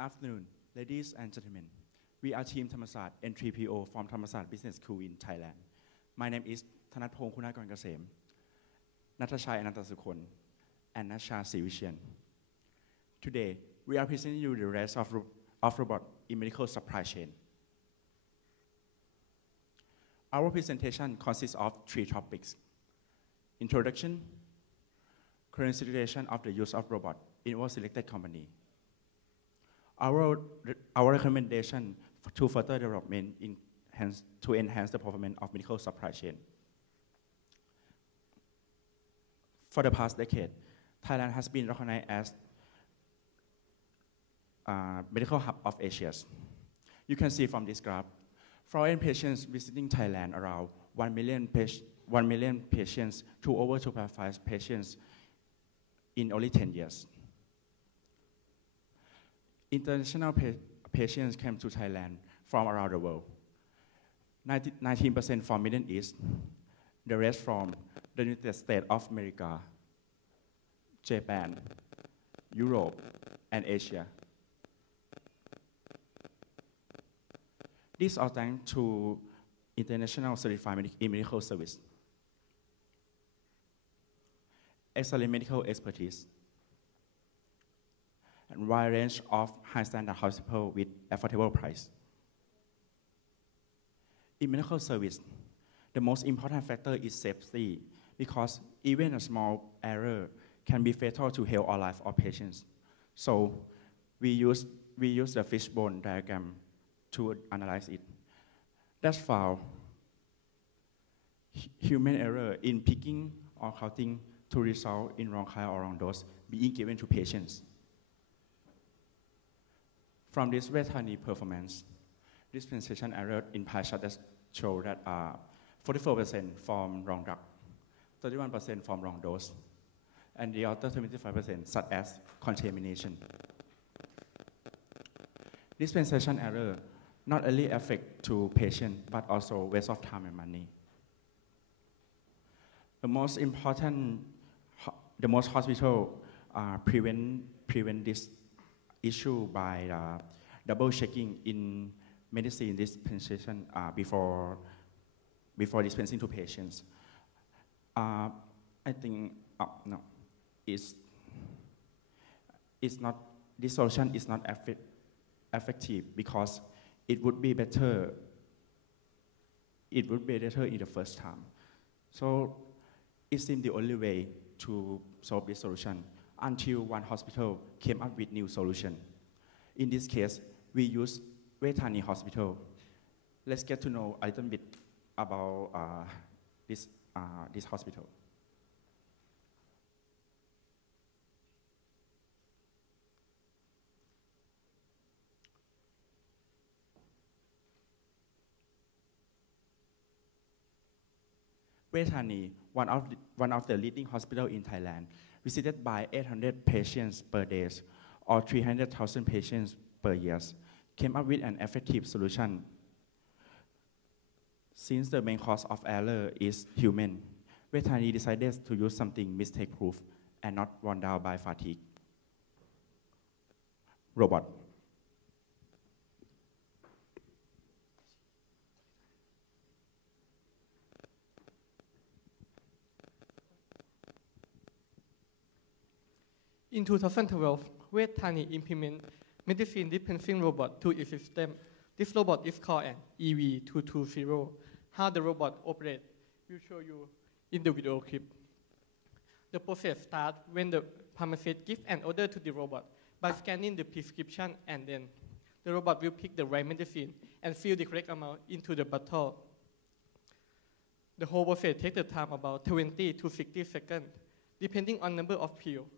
afternoon, ladies and gentlemen. We are Team Thamassat N3PO from Thamassat Business School in Thailand. My name is Thanathpong Kunakon Kasem, Natasha Anantasukon, and Nasha Sivishan. Today, we are presenting you the rest of robot in medical supply chain. Our presentation consists of 3 topics: introduction, current situation of the use of robot in our selected company, our recommendation to further development to enhance the performance of medical supply chain. For the past decade, Thailand has been recognized as medical hub of Asia. You can see from this graph, foreign patients visiting Thailand around 1 million patients to over 2.5 patients in only 10 years. International patients came to Thailand from around the world. 19% from Middle East, the rest from the United States of America, Japan, Europe, and Asia. These are thanks to international certified medical service, excellent medical expertise, and wide range of high standard hospital with affordable price. In medical service, the most important factor is safety, because even a small error can be fatal to health or life of patients. So we use the fishbone diagram to analyze it. That's found human error in picking or counting to result in wrong kind or wrong dose being given to patients. From this Vetani performance, dispensation error in pie chart that show that 44% from wrong drug, 31% from wrong dose, and the other 25% such as contamination. Dispensation error not only affect to patient but also waste of time and money. The most hospital prevent this issue by double checking in medicine dispensation before dispensing to patients. I think no, it's not. This solution is not effective because it would be better. It would be better in the first time. So it seemed the only way to solve this solution until one hospital came up with new solution. In this case, we use Vetani Hospital. Let's get to know a little bit about this hospital. Vetani, one of the leading hospitals in Thailand, visited by 800 patients per day or 300,000 patients per year, came up with an effective solution. Since the main cause of error is human, Vetani decided to use something mistake-proof and not worn down by fatigue. Robot. In 2012, Vetani implemented medicine dispensing robot to its system. This robot is called an EV220. How the robot operates, we'll show you in the video clip. The process starts when the pharmacist gives an order to the robot by scanning the prescription, and then the robot will pick the right medicine and fill the correct amount into the bottle. The whole process takes the time about 20 to 60 seconds, depending on number of pills.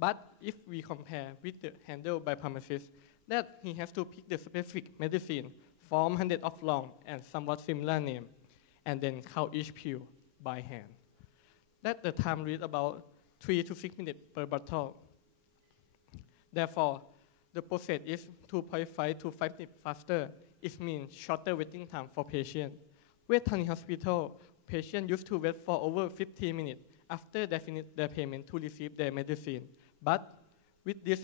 But if we compare with the handle by pharmacist, that he has to pick the specific medicine from hundreds of long and somewhat similar name, and then count each pill by hand. That the time reads about 3 to 6 minutes per bottle. Therefore, the process is 2.5 to 5 minutes faster. It means shorter waiting time for patient. Vetani Hospital, patients used to wait for over 15 minutes after they finish their payment to receive their medicine. But with this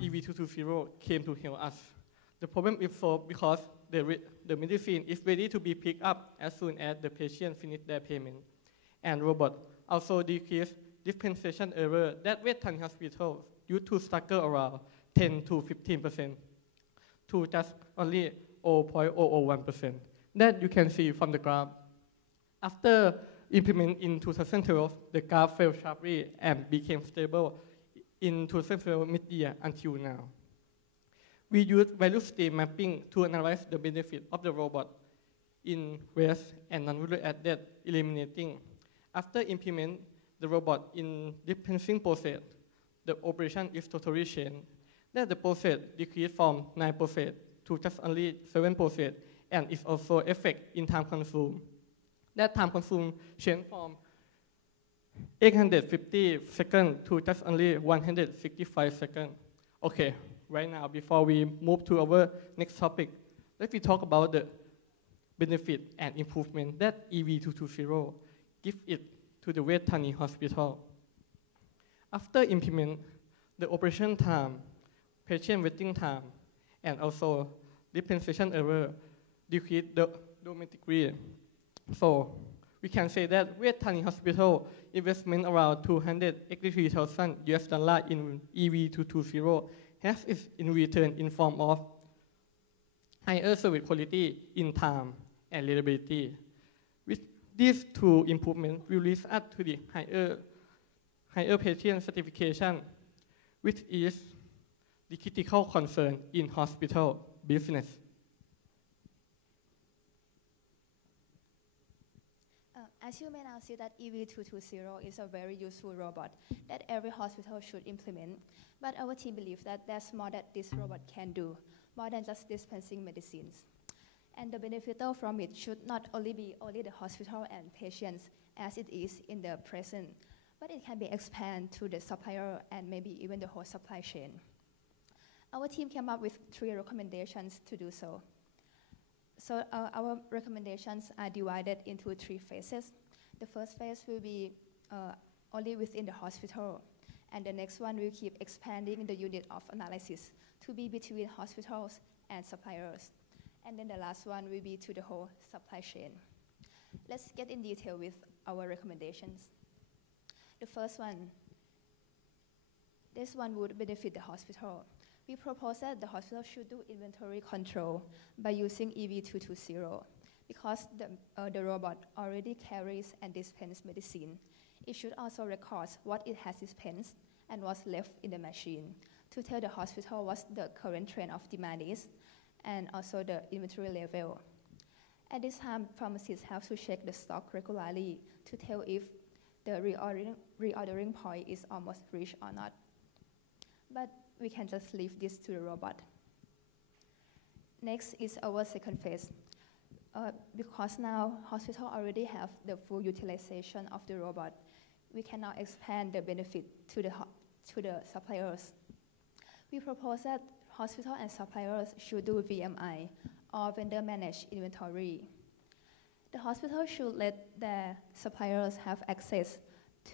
EV220 came to help us. The problem is solved because the medicine is ready to be picked up as soon as the patient finishes their payment. And robot also decrease dispensation error that West Thani Hospital used to struggle around 10 to 15% to just only 0.001%. That you can see from the graph. After implement in 2012, the graph fell sharply and became stable in 2012 mid-year until now. We use value stream mapping to analyze the benefit of the robot in waste and non-value added, eliminating. After implement the robot in dispensing process, the operation is totally changed. That the process decreased from 9% to just only 7%, and it also affect in time consumed. That time consumed changed from 850 seconds to just only 165 seconds. Okay, right now, before we move to our next topic, let me talk about the benefit and improvement that EV220 gives it to the West Thani Hospital. After implement, the operation time, patient waiting time, and also dispensation error decreased dramatically. So we can say that West Thani Hospital investment around $283,000 in EV220 has its in return in form of higher service quality in time and reliability. With these two improvements will lead us to the higher patient certification, which is the critical concern in hospital business. As you may now see that EV220 is a very useful robot that every hospital should implement, but our team believes that there's more that this robot can do, more than just dispensing medicines. And the benefit from it should not only be the hospital and patients as it is in the present, but it can be expanded to the supplier and maybe even the whole supply chain. Our team came up with 3 recommendations to do so. So our recommendations are divided into 3 phases. The first phase will be only within the hospital, and the next one will keep expanding the unit of analysis to be between hospitals and suppliers. And then the last one will be to the whole supply chain. Let's get in detail with our recommendations. The first one, this one would benefit the hospital. We propose that the hospital should do inventory control by using EV220 because the robot already carries and dispenses medicine. It should also record what it has dispensed and what's left in the machine to tell the hospital what the current trend of demand is and also the inventory level. At this time, pharmacists have to check the stock regularly to tell if the reordering point is almost reached or not. But we can just leave this to the robot. Next is our second phase. Because now hospitals already have the full utilization of the robot, we can now expand the benefit to the suppliers. We propose that hospitals and suppliers should do VMI, or vendor managed inventory. The hospital should let their suppliers have access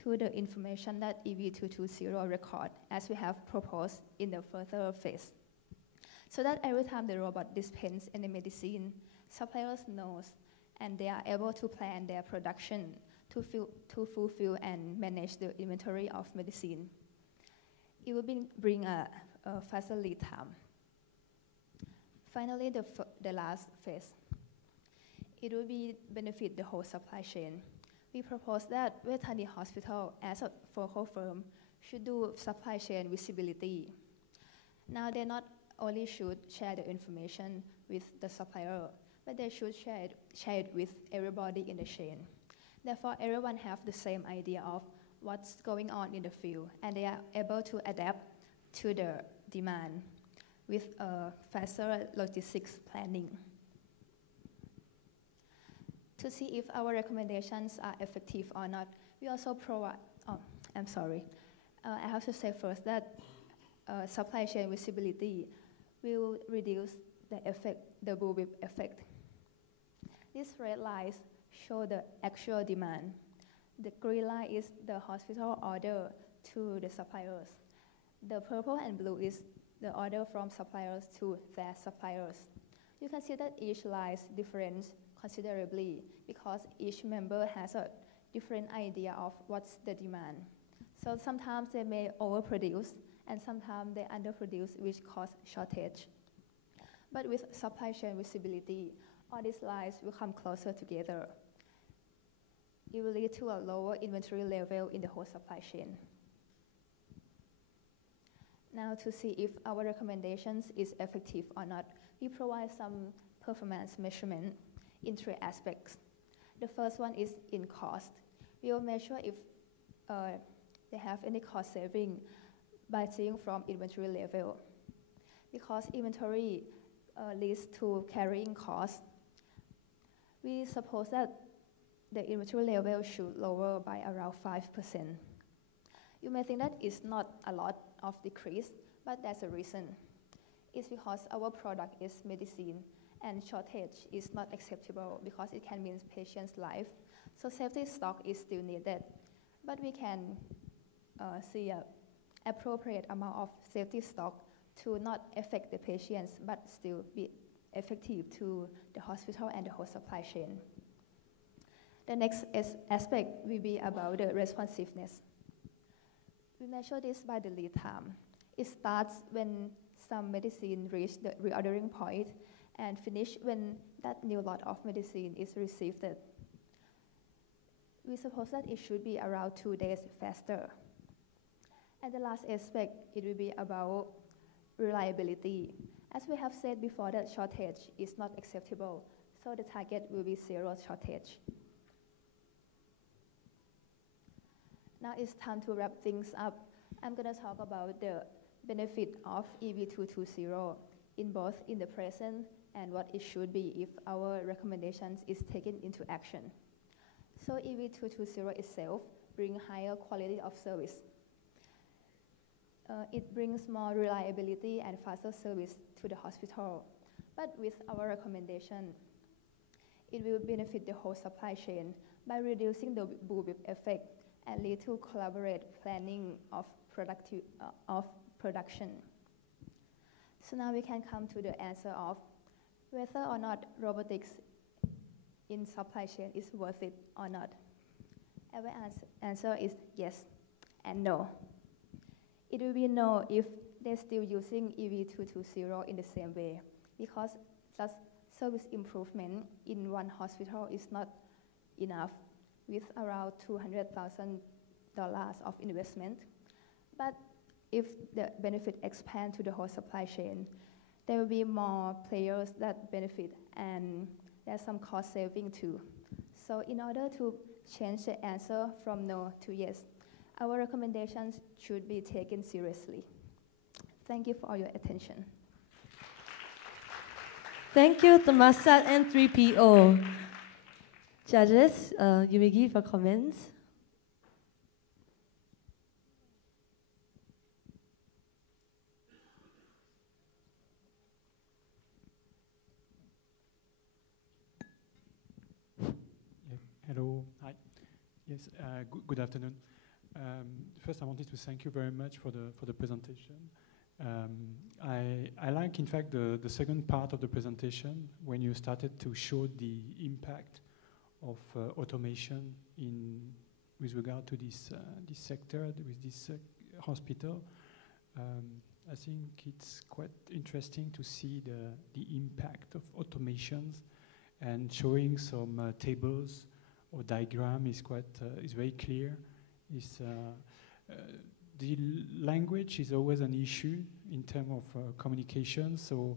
to the information that EV220 record, as we have proposed in the further phase. So that every time the robot dispenses any medicine, suppliers knows and they are able to plan their production to fulfill and manage the inventory of medicine. It will bring a faster lead time. Finally, the last phase. It will benefit the whole supply chain. We propose that West Thani Hospital, as a focal firm, should do supply chain visibility. Now, they not only should share the information with the supplier, but they should share it with everybody in the chain. Therefore, everyone have the same idea of what's going on in the field, and they are able to adapt to the demand with a faster logistics planning. To see if our recommendations are effective or not, we also provide, I have to say first that supply chain visibility will reduce the bullwhip effect. These red lines show the actual demand. The green line is the hospital order to the suppliers. The purple and blue is the order from suppliers to their suppliers. You can see that each line differs considerably because each member has a different idea of what's the demand. So sometimes they may overproduce and sometimes they underproduce, which cause shortage. But with supply chain visibility, all these lines will come closer together. It will lead to a lower inventory level in the whole supply chain. Now to see if our recommendations is effective or not, we provide some performance measurement in 3 aspects. The first one is in cost. We will measure if they have any cost saving by seeing from inventory level. Because inventory leads to carrying costs, we suppose that the inventory level should lower by around 5%. You may think that it's not a lot of decrease, but that's a reason. It's because our product is medicine and shortage is not acceptable because it can mean patient's life. So safety stock is still needed, but we can see an appropriate amount of safety stock to not affect the patients, but still be effective to the hospital and the whole supply chain. The next aspect will be about the responsiveness. We measure this by the lead time. It starts when some medicine reaches the reordering point and finish when that new lot of medicine is received. We suppose that it should be around 2 days faster. And the last aspect, it will be about reliability. As we have said before, that shortage is not acceptable, so the target will be 0 shortage. Now it's time to wrap things up. I'm going to talk about the benefit of EV220 in both in the present and what it should be if our recommendations is taken into action. So EV220 itself brings higher quality of service. It brings more reliability and faster service to the hospital. But with our recommendation, it will benefit the whole supply chain by reducing the bullwhip effect and lead to collaborate planning of production. So now we can come to the answer of whether or not robotics in supply chain is worth it or not. Our answer is yes and no. It will be no if they're still using EV220 in the same way, because just service improvement in one hospital is not enough with around $200,000 of investment. But if the benefit expand to the whole supply chain, there will be more players that benefit and there's some cost saving too. So in order to change the answer from no to yes, our recommendations should be taken seriously. Thank you for your attention. Thank you, Thamassat N3PO. Judges, you may give your comments. Hello. Hi. Yes. Good afternoon. First, I wanted to thank you very much for the presentation. I like, in fact, the second part of the presentation when you started to show the impact of automation with regard to this sector, with this hospital. I think it's quite interesting to see the impact of automations, and showing some tables or diagram is very clear. The language is always an issue in terms of communication. So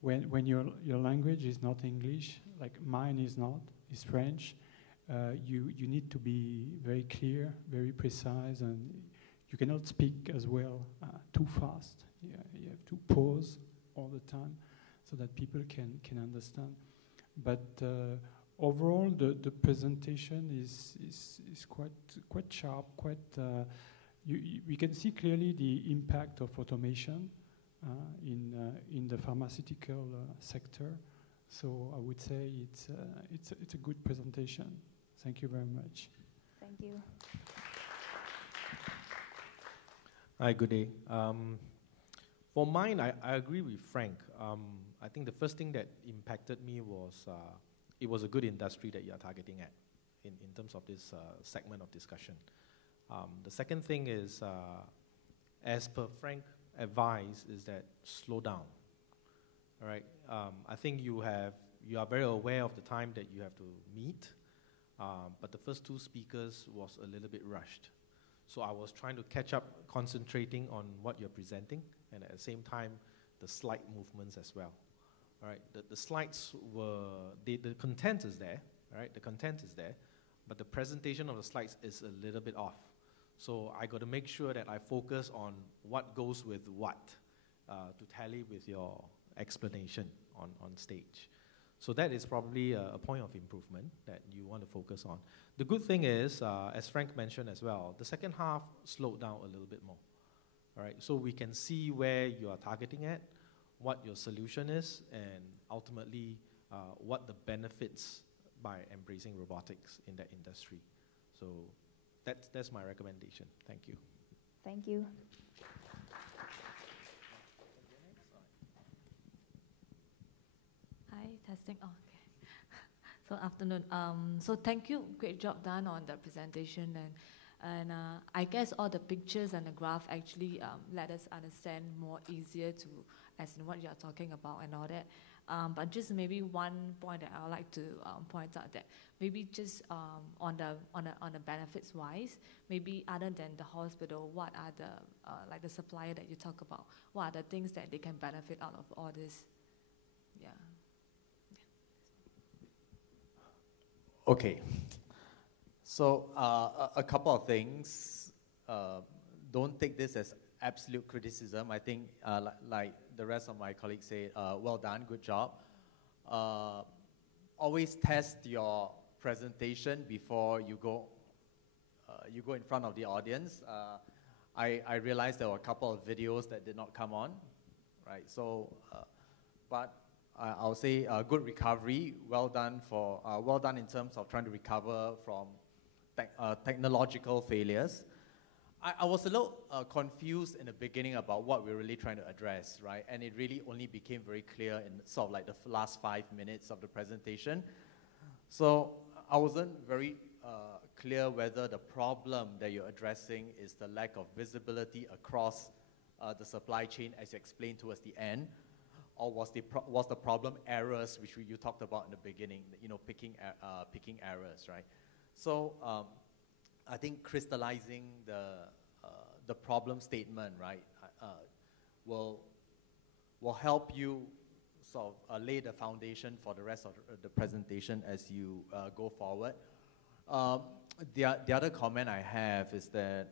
when your language is not English, like mine is not, is French, you need to be very clear, very precise, and you cannot speak as well too fast. You have to pause all the time so that people can understand. But overall, the presentation is quite sharp. We can see clearly the impact of automation in the pharmaceutical sector. So I would say it's a good presentation. Thank you very much. Thank you. Hi, good day. For mine, I agree with Frank. I think the first thing that impacted me was it was a good industry that you are targeting at in terms of this segment of discussion. The second thing is, as per Frank advice, is that slow down. All right. I think you are very aware of the time that you have to meet, but the first two speakers was a little bit rushed. So I was trying to catch up, concentrating on what you're presenting, and at the same time, the slide movements as well. All right. The slides were, the content is there, right? The content is there, but the presentation of the slides is a little bit off. So I got to make sure that I focus on what goes with what to tally with your explanation on stage. So that is probably a point of improvement that you want to focus on. The good thing is, as Frank mentioned as well, the second half slowed down a little bit more. All right, so we can see where you are targeting at, what your solution is, and ultimately what the benefits by embracing robotics in that industry. So that's my recommendation. Thank you. Thank you. Hi, testing. Oh, okay. So afternoon. So thank you. Great job done on the presentation, and I guess all the pictures and the graph actually let us understand more easier to, as in what you are talking about and all that. But just maybe one point that I would like to point out, that maybe just on the benefits wise, maybe other than the hospital, what are the like the supplier that you talk about? What are the things that they can benefit out of all this? Yeah. Okay. So a couple of things. Don't take this as absolute criticism. I think, like the rest of my colleagues say, well done, good job. Always test your presentation before you go in front of the audience. I realized there were a couple of videos that did not come on, right? So, but I'll say good recovery. Well done in terms of trying to recover from technological failures. I was a little confused in the beginning about what we're really trying to address, right? And it really only became very clear in sort of like the last 5 minutes of the presentation. So I wasn't very clear whether the problem that you're addressing is the lack of visibility across the supply chain, as you explained towards the end, or was the problem errors, which you talked about in the beginning, you know, picking errors, right? So I think crystallizing the problem statement, right, will help you sort of lay the foundation for the rest of the presentation as you go forward. The other comment I have is that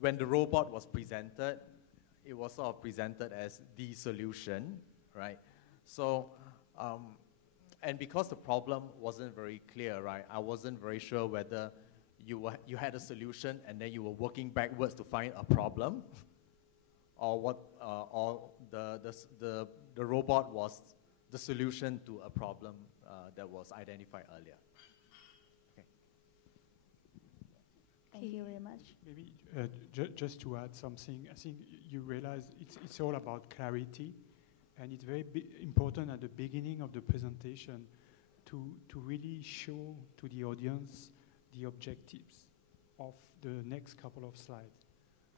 when the robot was presented, it was sort of presented as the solution, right? So, and because the problem wasn't very clear, right, I wasn't very sure whether you had a solution and then you were working backwards to find a problem, or what, or the robot was the solution to a problem that was identified earlier. Thank you very much. Maybe just to add something, I think you realize it's all about clarity, and it's very important at the beginning of the presentation to really show to the audience the objectives of the next couple of slides.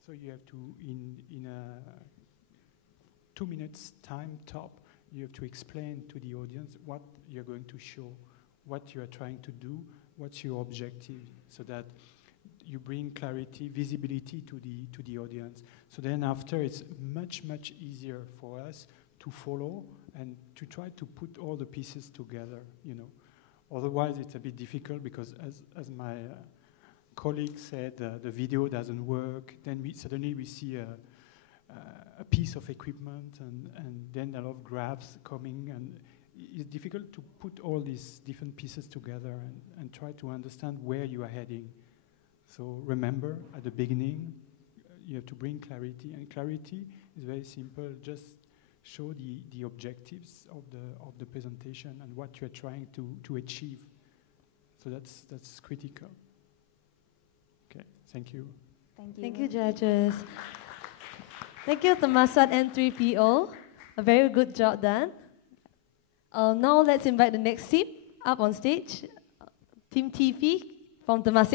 So you have to, in a 2 minutes time top, you have to explain to the audience what you're going to show, what you are trying to do, what's your objective, so that you bring clarity, visibility to the audience. So then after, it's much easier for us to follow and to try to put all the pieces together, you know. Otherwise, it's a bit difficult because as my colleague said, the video doesn't work. Then suddenly we see a piece of equipment and then a lot of graphs coming, and it's difficult to put all these different pieces together and try to understand where you are heading. So remember, at the beginning, you have to bring clarity, and clarity is very simple. Just show the objectives of the presentation and what you're trying to achieve. So that's critical. Okay, thank you. Thank you. Thank you, judges. Thank you, Thamassat N3PO. A very good job done. Now let's invite the next team up on stage. Team TP from Thamassat.